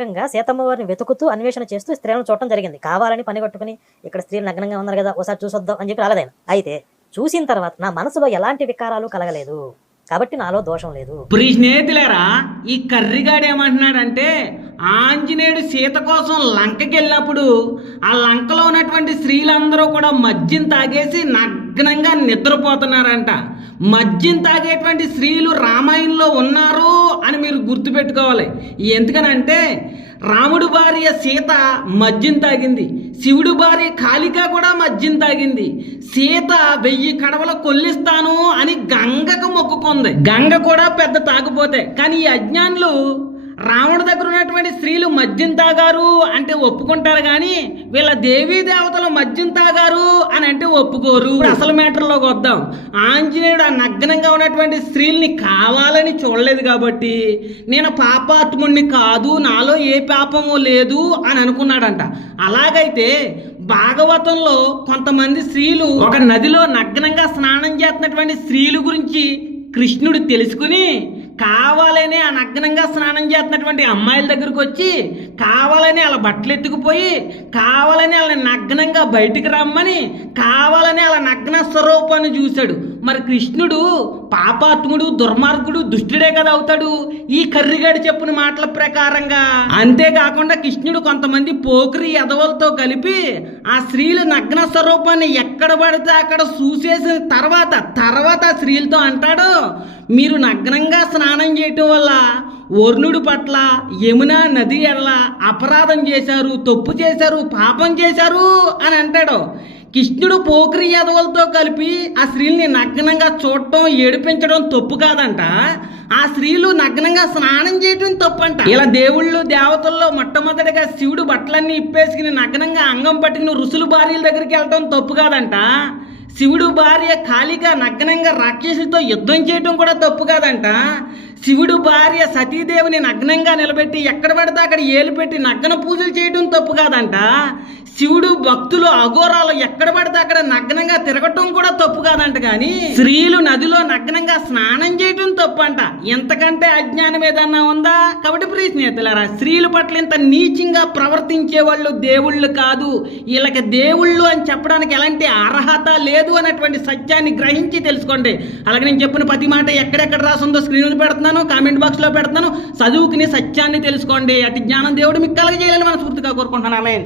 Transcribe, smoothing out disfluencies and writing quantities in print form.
ఏకంగా సీతమ్మ వారిని వెతుకుతూ అన్వేషణ చేస్తూ స్త్రీలను చూడటం జరిగింది. కావాలని పని కట్టుకుని ఇక్కడ స్త్రీలు నగ్నంగా ఉన్నారు కదా ఒకసారి చూసొద్దాం అని చెప్పి రాలేదాయన. అయితే చూసిన తర్వాత నా మనసులో ఎలాంటి వికారాలు కలగలేదు, కాబట్టి నాలో దోషం లేదు. ప్రియ స్నేహితులారా, ఈ కర్రిగాడు ఏమంటున్నాడంటే ఆంజనేయుడు సీత కోసం లంకకి వెళ్ళినప్పుడు ఆ లంకలో ఉన్నటువంటి స్త్రీలందరూ కూడా మద్యం తాగేసి నగ్నంగా నిద్రపోతున్నారంట. మద్యం తాగేటువంటి స్త్రీలు రామాయణంలో ఉన్నారు అని మీరు గుర్తుపెట్టుకోవాలి. ఎందుకనంటే రాముడు భార్య సీత మద్యం తాగింది, శివుడు భార్య కాళిక కూడా మద్యం తాగింది. సీత 1000 కడవల కొల్లిస్తాను అని గంగకు మొక్కుకుంది. గంగ కూడా పెద్ద తాగుపోతే, కానీ ఈ అజ్ఞానులు రావణ దగ్గర ఉన్నటువంటి స్త్రీలు మద్యం తాగారు అంటే ఒప్పుకుంటారు, కానీ వీళ్ళ దేవీ దేవతలు మద్యం తాగారు అని అంటే ఒప్పుకోరు. అసలు మ్యాటర్లోకి వద్దాం. ఆంజనేయుడు ఆ నగ్నంగా ఉన్నటువంటి స్త్రీల్ని కావాలని చూడలేదు కాబట్టి నేను పాపాత్ముడిని కాదు, నాలో ఏ పాపము లేదు అని అనుకున్నాడంట. అలాగైతే భాగవతంలో కొంతమంది స్త్రీలు ఒక నదిలో నగ్నంగా స్నానం చేస్తున్నటువంటి స్త్రీల గురించి కృష్ణుడు తెలుసుకుని కావాలని ఆ నగ్నంగా స్నానం చేస్తున్నటువంటి అమ్మాయిల దగ్గరకు వచ్చి కావాలని వాళ్ళ బట్టలు ఎత్తుకుపోయి కావాలని వాళ్ళని నగ్నంగా బయటికి రమ్మని కావాలని వాళ్ళ నగ్న స్వరూపాన్ని చూశాడు. మరి కృష్ణుడు పాపాత్ముడు, దుర్మార్గుడు, దుష్టుడే కదా అవుతాడు ఈ కర్రిగాడి చెప్పిన మాటల ప్రకారంగా. అంతేకాకుండా కృష్ణుడు కొంతమంది పోకిరి ఎదవలతో కలిపి ఆ స్త్రీల నగ్న స్వరూపాన్ని ఎక్కడ పడితే అక్కడ చూసేసిన తర్వాత ఆ స్త్రీలతో అంటాడు, మీరు నగ్నంగా స్నానం చేయటం వల్ల వర్ణుడి పట్ల యమునా నది ఎడల అపరాధం చేశారు, తప్పు చేశారు, పాపం చేశారు అని అంటాడు. కృష్ణుడు పోకిరి యాదవులతో కలిపి ఆ స్త్రీల్ని నగ్నంగా చూడటం, ఏడిపించడం తప్పు కాదంట. ఆ స్త్రీలు నగ్నంగా స్నానం చేయటం తప్పంట. ఇలా దేవుళ్ళు దేవతల్లో మొట్టమొదటిగా శివుడు బట్టలన్నీ ఇప్పేసుకుని నగ్నంగా అంగం పట్టుకుని ఋషులు భార్యల దగ్గరికి వెళ్ళటం తప్పు కాదంట. శివుడు భార్య కాళిక నగ్నంగా రాక్షసులతో యుద్ధం చేయటం కూడా తప్పు కాదంట. శివుడు భార్య సతీదేవిని నగ్నంగా నిలబెట్టి ఎక్కడ పడితే అక్కడ ఏలు పెట్టి నగ్న పూజలు చేయడం తప్పు కాదంట. శివుడు భక్తులు అఘోరాలు ఎక్కడ పడితే అక్కడ నగ్నంగా తిరగటం కూడా తప్పు కాదంట. కానీ స్త్రీలు నదిలో నగ్నంగా స్నానం చేయటం తప్పు అంట. ఎంతకంటే అజ్ఞానం ఏదన్నా ఉందా? కాబట్టి ప్రియ స్నేహితులారా, స్త్రీల పట్ల ఇంత నీచంగా ప్రవర్తించే వాళ్ళు దేవుళ్ళు కాదు, వీళ్ళకి దేవుళ్ళు అని చెప్పడానికి ఎలాంటి అర్హత లేదు అన్నటువంటి సత్యాన్ని గ్రహించి తెలుసుకోండి. అలాగే నేను చెప్పిన ప్రతి మాట ఎక్కడెక్కడ రాసిందో స్క్రీన్ పెడుతున్నాను, కామెంట్ బాక్స్ లో పెడుతున్నాను. చదువుకుని సత్యాన్ని తెలుసుకోండి. అతి జ్ఞానం దేవుడు మీకు కలగజేయాలని మనస్ఫూర్తిగా కోరుకుంటున్నాను.